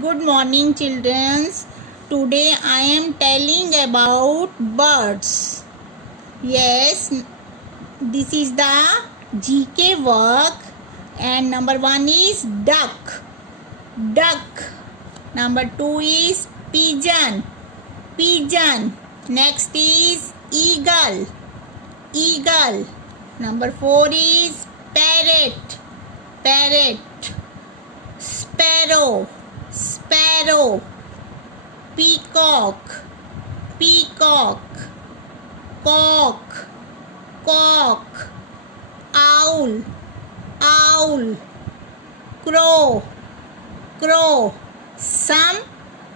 Good morning, children. Today I am telling about birds. Yes, this is the GK work, and number 1 is duck. Duck. Number 2 is pigeon. Pigeon. Next is eagle. Eagle. Number 4 is parrot. Parrot. Sparrow. Sparrow. Peacock. Peacock. Cock. Cock. Owl. Owl. Crow. Crow. Some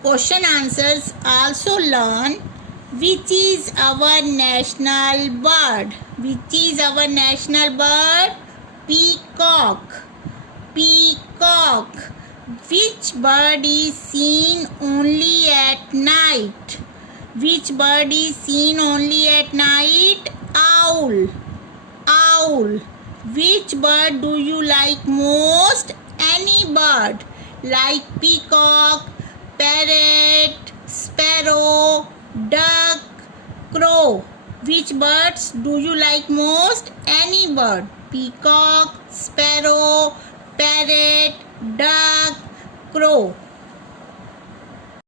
question answers also learn. Which is our national bird? Which is our national bird? Peacock. Peacock. Which bird is seen only at night? Which bird is seen only at night? Owl. Owl. Which bird do you like most? Any bird. Like peacock, parrot, sparrow, duck, crow. Which birds do you like most? Any bird. Peacock, sparrow, parrot, duck, crow.